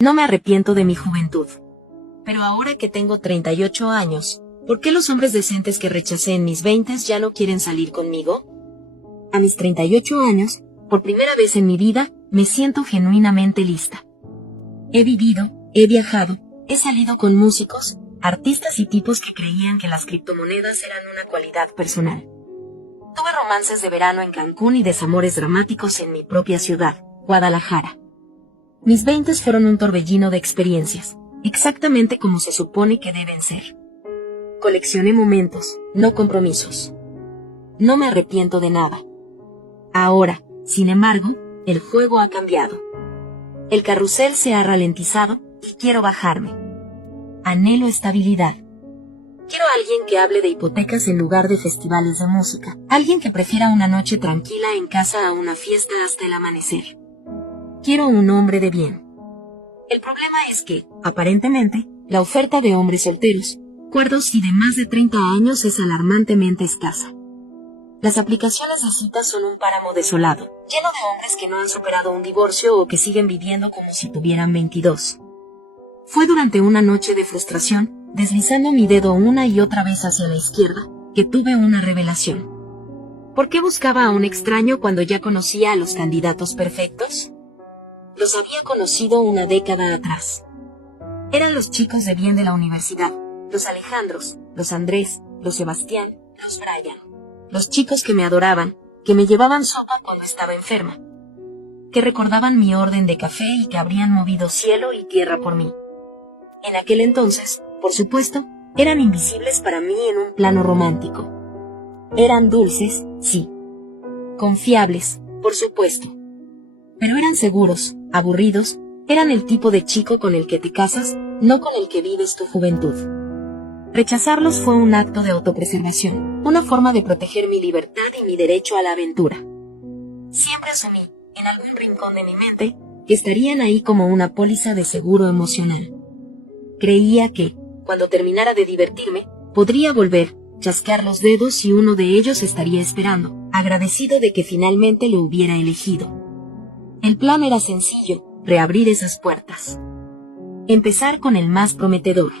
No me arrepiento de mi juventud. Pero ahora que tengo 38 años, ¿por qué los hombres decentes que rechacé en mis 20s ya no quieren salir conmigo? A mis 38 años, por primera vez en mi vida, me siento genuinamente lista. He vivido, he viajado, he salido con músicos, artistas y tipos que creían que las criptomonedas eran una cualidad personal. Tuve romances de verano en Cancún y desamores dramáticos en mi propia ciudad, Guadalajara. Mis 20s fueron un torbellino de experiencias, exactamente como se supone que deben ser. Coleccioné momentos, no compromisos. No me arrepiento de nada. Ahora, sin embargo, el juego ha cambiado. El carrusel se ha ralentizado y quiero bajarme. Anhelo estabilidad. Quiero a alguien que hable de hipotecas en lugar de festivales de música. Alguien que prefiera una noche tranquila en casa a una fiesta hasta el amanecer. Quiero un hombre de bien. El problema es que, aparentemente, la oferta de hombres solteros, cuerdos y de más de 30 años es alarmantemente escasa. Las aplicaciones de citas son un páramo desolado, lleno de hombres que no han superado un divorcio o que siguen viviendo como si tuvieran 22. Fue durante una noche de frustración, deslizando mi dedo una y otra vez hacia la izquierda, que tuve una revelación. ¿Por qué buscaba a un extraño cuando ya conocía a los candidatos perfectos? Los había conocido una década atrás. Eran los chicos de bien de la universidad, los Alejandros, los Andrés, los Sebastián, los Brian. Los chicos que me adoraban, que me llevaban sopa cuando estaba enferma, que recordaban mi orden de café y que habrían movido cielo y tierra por mí. En aquel entonces, por supuesto, eran invisibles para mí en un plano romántico. Eran dulces, sí. Confiables, por supuesto. Pero eran seguros, aburridos, eran el tipo de chico con el que te casas, no con el que vives tu juventud. Rechazarlos fue un acto de autopreservación, una forma de proteger mi libertad y mi derecho a la aventura. Siempre asumí, en algún rincón de mi mente, que estarían ahí como una póliza de seguro emocional. Creía que, cuando terminara de divertirme, podría volver, chasquear los dedos y uno de ellos estaría esperando, agradecido de que finalmente lo hubiera elegido. El plan era sencillo, reabrir esas puertas. Empezar con el más prometedor.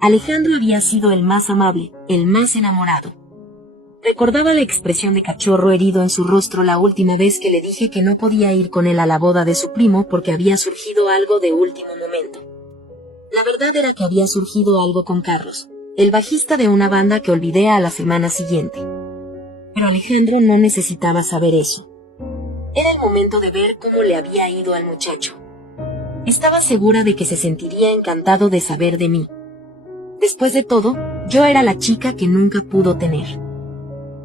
Alejandro había sido el más amable, el más enamorado. Recordaba la expresión de cachorro herido en su rostro la última vez que le dije que no podía ir con él a la boda de su primo porque había surgido algo de último momento. La verdad era que había surgido algo con Carlos, el bajista de una banda que olvidé a la semana siguiente. Pero Alejandro no necesitaba saber eso. Era el momento de ver cómo le había ido al muchacho. Estaba segura de que se sentiría encantado de saber de mí. Después de todo, yo era la chica que nunca pudo tener.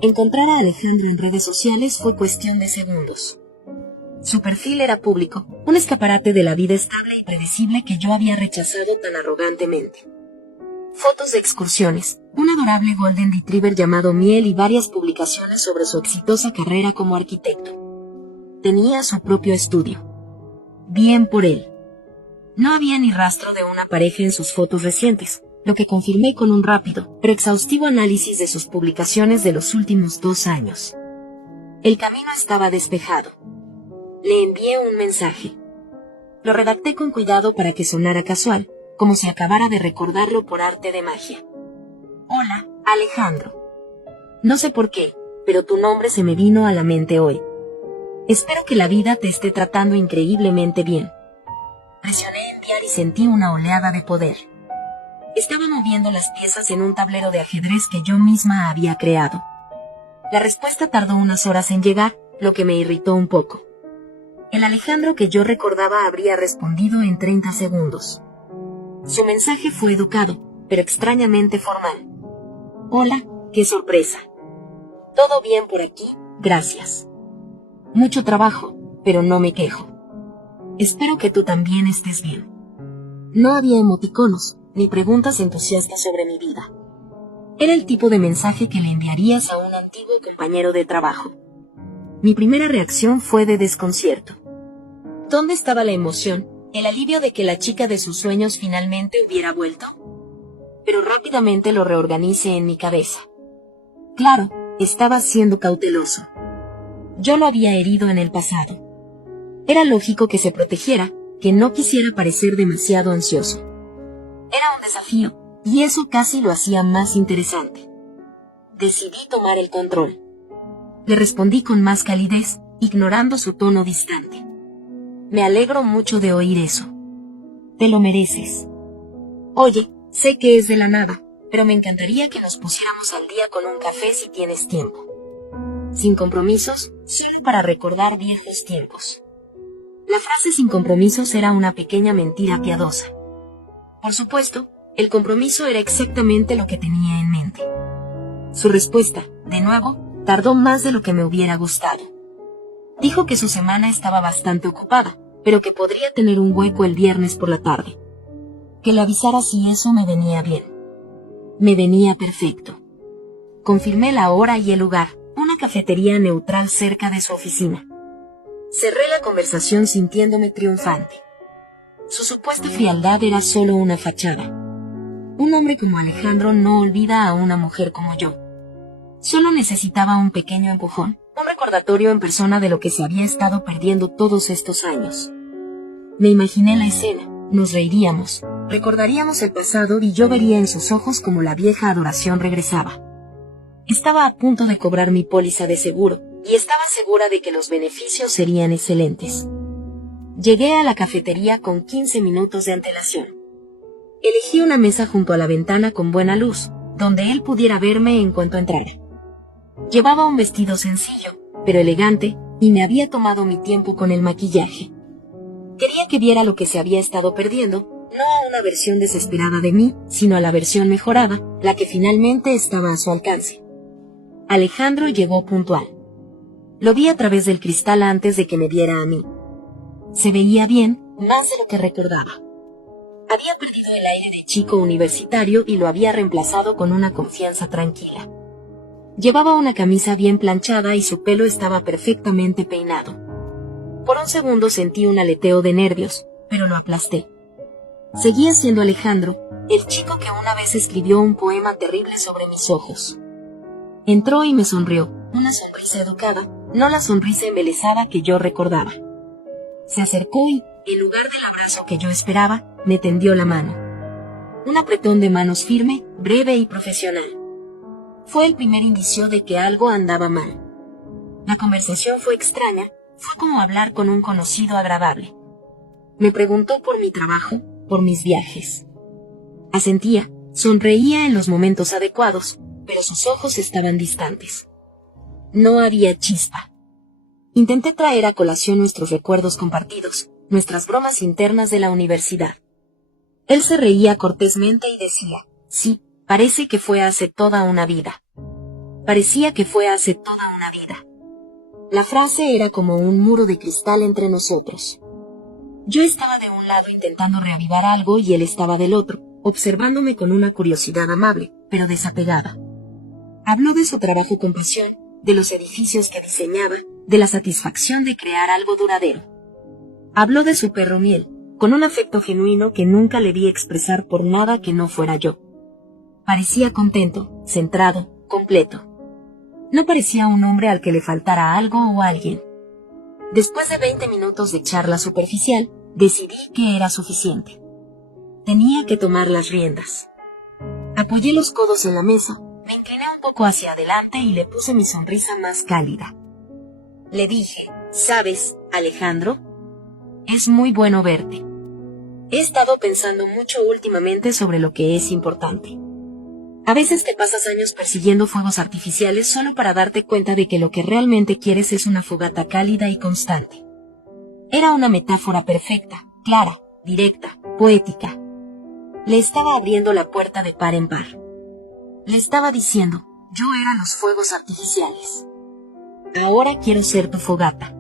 Encontrar a Alejandro en redes sociales fue cuestión de segundos. Su perfil era público, un escaparate de la vida estable y predecible que yo había rechazado tan arrogantemente. Fotos de excursiones, un adorable golden retriever llamado Miel y varias publicaciones sobre su exitosa carrera como arquitecto. Tenía su propio estudio. Bien por él. No había ni rastro de una pareja en sus fotos recientes, lo que confirmé con un rápido, pero exhaustivo análisis de sus publicaciones de los últimos 2 años. El camino estaba despejado. Le envié un mensaje. Lo redacté con cuidado para que sonara casual, como si acabara de recordarlo por arte de magia. Hola, Alejandro. No sé por qué, pero tu nombre se me vino a la mente hoy. Espero que la vida te esté tratando increíblemente bien. Presioné enviar y sentí una oleada de poder. Estaba moviendo las piezas en un tablero de ajedrez que yo misma había creado. La respuesta tardó unas horas en llegar, lo que me irritó un poco. El Alejandro que yo recordaba habría respondido en 30 segundos. Su mensaje fue educado, pero extrañamente formal. Hola, qué sorpresa. Todo bien por aquí, gracias. Mucho trabajo, pero no me quejo. Espero que tú también estés bien. No había emoticonos, ni preguntas entusiastas sobre mi vida. Era el tipo de mensaje que le enviarías a un antiguo compañero de trabajo. Mi primera reacción fue de desconcierto. ¿Dónde estaba la emoción, el alivio de que la chica de sus sueños finalmente hubiera vuelto? Pero rápidamente lo reorganicé en mi cabeza. Claro, estaba siendo cauteloso. Yo lo había herido en el pasado. Era lógico que se protegiera, que no quisiera parecer demasiado ansioso. Era un desafío, y eso casi lo hacía más interesante. Decidí tomar el control. Le respondí con más calidez, ignorando su tono distante. Me alegro mucho de oír eso. Te lo mereces. Oye, sé que es de la nada, pero me encantaría que nos pusiéramos al día con un café si tienes tiempo. Sin compromisos, solo para recordar viejos tiempos. La frase sin compromisos era una pequeña mentira piadosa. Por supuesto, el compromiso era exactamente lo que tenía en mente. Su respuesta, de nuevo, tardó más de lo que me hubiera gustado. Dijo que su semana estaba bastante ocupada, pero que podría tener un hueco el viernes por la tarde. Que le avisara si eso me venía bien. Me venía perfecto. Confirmé la hora y el lugar, una cafetería neutral cerca de su oficina. Cerré la conversación sintiéndome triunfante. Su supuesta frialdad era solo una fachada. Un hombre como Alejandro no olvida a una mujer como yo. Solo necesitaba un pequeño empujón, un recordatorio en persona de lo que se había estado perdiendo todos estos años. Me imaginé la escena, nos reiríamos, recordaríamos el pasado y yo vería en sus ojos como la vieja adoración regresaba. Estaba a punto de cobrar mi póliza de seguro, y estaba segura de que los beneficios serían excelentes. Llegué a la cafetería con 15 minutos de antelación. Elegí una mesa junto a la ventana con buena luz, donde él pudiera verme en cuanto entrara. Llevaba un vestido sencillo, pero elegante, y me había tomado mi tiempo con el maquillaje. Quería que viera lo que se había estado perdiendo, no a una versión desesperada de mí, sino a la versión mejorada, la que finalmente estaba a su alcance. Alejandro llegó puntual. Lo vi a través del cristal antes de que me viera a mí. Se veía bien, más de lo que recordaba. Había perdido el aire de chico universitario y lo había reemplazado con una confianza tranquila. Llevaba una camisa bien planchada y su pelo estaba perfectamente peinado. Por un segundo sentí un aleteo de nervios, pero lo aplasté. Seguía siendo Alejandro, el chico que una vez escribió un poema terrible sobre mis ojos. Entró y me sonrió, una sonrisa educada, no la sonrisa embelesada que yo recordaba. Se acercó y, en lugar del abrazo que yo esperaba, me tendió la mano. Un apretón de manos firme, breve y profesional. Fue el primer indicio de que algo andaba mal. La conversación fue extraña, fue como hablar con un conocido agradable. Me preguntó por mi trabajo, por mis viajes. Asentía, sonreía en los momentos adecuados, pero sus ojos estaban distantes. No había chispa. Intenté traer a colación nuestros recuerdos compartidos, nuestras bromas internas de la universidad. Él se reía cortésmente y decía, sí, parece que fue hace toda una vida. Parecía que fue hace toda una vida. La frase era como un muro de cristal entre nosotros. Yo estaba de un lado intentando reavivar algo y él estaba del otro, observándome con una curiosidad amable, pero desapegada. Habló de su trabajo con pasión, de los edificios que diseñaba, de la satisfacción de crear algo duradero. Habló de su perro Miel, con un afecto genuino que nunca le vi expresar por nada que no fuera yo. Parecía contento, centrado, completo. No parecía un hombre al que le faltara algo o alguien. Después de 20 minutos de charla superficial, decidí que era suficiente. Tenía que tomar las riendas. Apoyé los codos en la mesa, me incliné un poco hacia adelante y le puse mi sonrisa más cálida. Le dije, ¿sabes, Alejandro? Es muy bueno verte. He estado pensando mucho últimamente sobre lo que es importante. A veces te pasas años persiguiendo fuegos artificiales solo para darte cuenta de que lo que realmente quieres es una fogata cálida y constante. Era una metáfora perfecta, clara, directa, poética. Le estaba abriendo la puerta de par en par. Le estaba diciendo, yo era los fuegos artificiales. Ahora quiero ser tu fogata.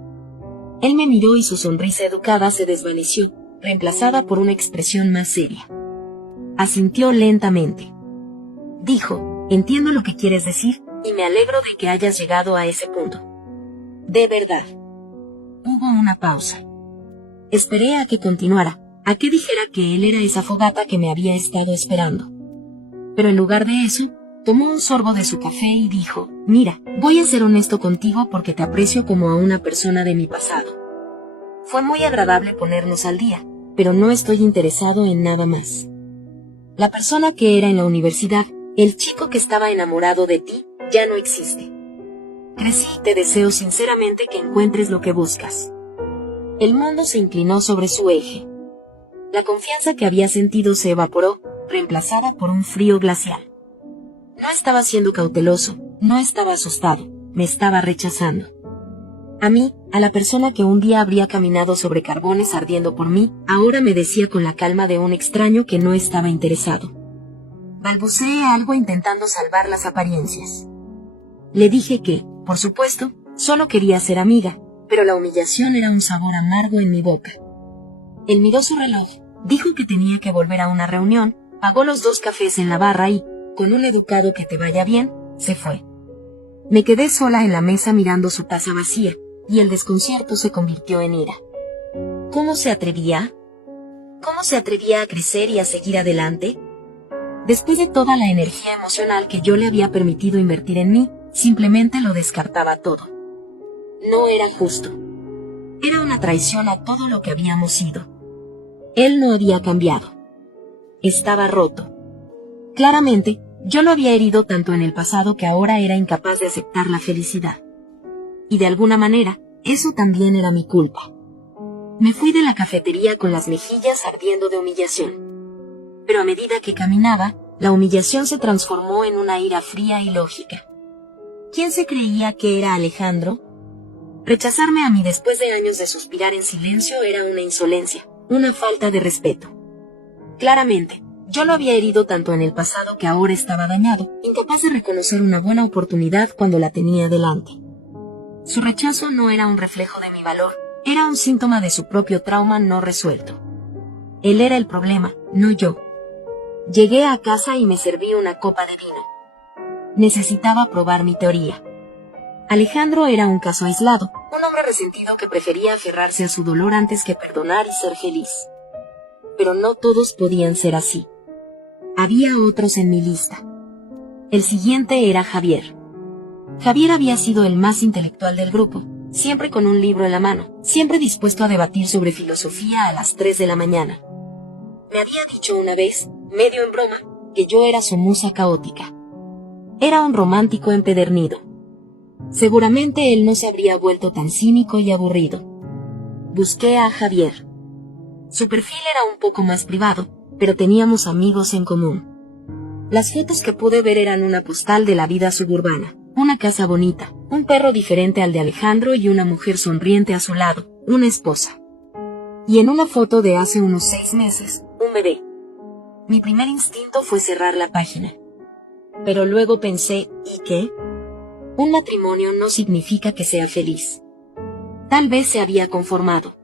Él me miró y su sonrisa educada se desvaneció, reemplazada por una expresión más seria. Asintió lentamente. Dijo, entiendo lo que quieres decir, y me alegro de que hayas llegado a ese punto. De verdad. Hubo una pausa. Esperé a que continuara, a que dijera que él era esa fogata que me había estado esperando. Pero en lugar de eso, tomó un sorbo de su café y dijo, mira, voy a ser honesto contigo porque te aprecio como a una persona de mi pasado. Fue muy agradable ponernos al día, pero no estoy interesado en nada más. La persona que era en la universidad, el chico que estaba enamorado de ti, ya no existe. Crecí y te deseo sinceramente que encuentres lo que buscas. El mundo se inclinó sobre su eje. La confianza que había sentido se evaporó, reemplazada por un frío glacial. No estaba siendo cauteloso, no estaba asustado, me estaba rechazando. A mí, a la persona que un día habría caminado sobre carbones ardiendo por mí, ahora me decía con la calma de un extraño que no estaba interesado. Balbuceé algo intentando salvar las apariencias. Le dije que, por supuesto, solo quería ser amiga, pero la humillación era un sabor amargo en mi boca. Él miró su reloj, dijo que tenía que volver a una reunión, pagó los 2 cafés en la barra y, con un educado que te vaya bien, se fue. Me quedé sola en la mesa mirando su taza vacía, y el desconcierto se convirtió en ira. ¿Cómo se atrevía? ¿Cómo se atrevía a crecer y a seguir adelante? Después de toda la energía emocional que yo le había permitido invertir en mí, simplemente lo descartaba todo. No era justo. Era una traición a todo lo que habíamos sido. Él no había cambiado. Estaba roto. Claramente, yo lo había herido tanto en el pasado que ahora era incapaz de aceptar la felicidad. Y de alguna manera, eso también era mi culpa. Me fui de la cafetería con las mejillas ardiendo de humillación. Pero a medida que caminaba, la humillación se transformó en una ira fría y lógica. ¿Quién se creía que era Alejandro? Rechazarme a mí después de años de suspirar en silencio era una insolencia, una falta de respeto. Claramente, yo lo había herido tanto en el pasado que ahora estaba dañado, incapaz de reconocer una buena oportunidad cuando la tenía delante. Su rechazo no era un reflejo de mi valor, era un síntoma de su propio trauma no resuelto. Él era el problema, no yo. Llegué a casa y me serví una copa de vino. Necesitaba probar mi teoría. Alejandro era un caso aislado, un hombre resentido que prefería aferrarse a su dolor antes que perdonar y ser feliz. Pero no todos podían ser así. Había otros en mi lista. El siguiente era Javier. Javier había sido el más intelectual del grupo, siempre con un libro en la mano, siempre dispuesto a debatir sobre filosofía a las 3 de la mañana. Me había dicho una vez, medio en broma, que yo era su musa caótica. Era un romántico empedernido. Seguramente él no se habría vuelto tan cínico y aburrido. Busqué a Javier. Su perfil era un poco más privado, pero teníamos amigos en común. Las fotos que pude ver eran una postal de la vida suburbana, una casa bonita, un perro diferente al de Alejandro y una mujer sonriente a su lado, una esposa. Y en una foto de hace unos 6 meses, un bebé. Mi primer instinto fue cerrar la página. Pero luego pensé, ¿y qué? Un matrimonio no significa que sea feliz. Tal vez se había conformado.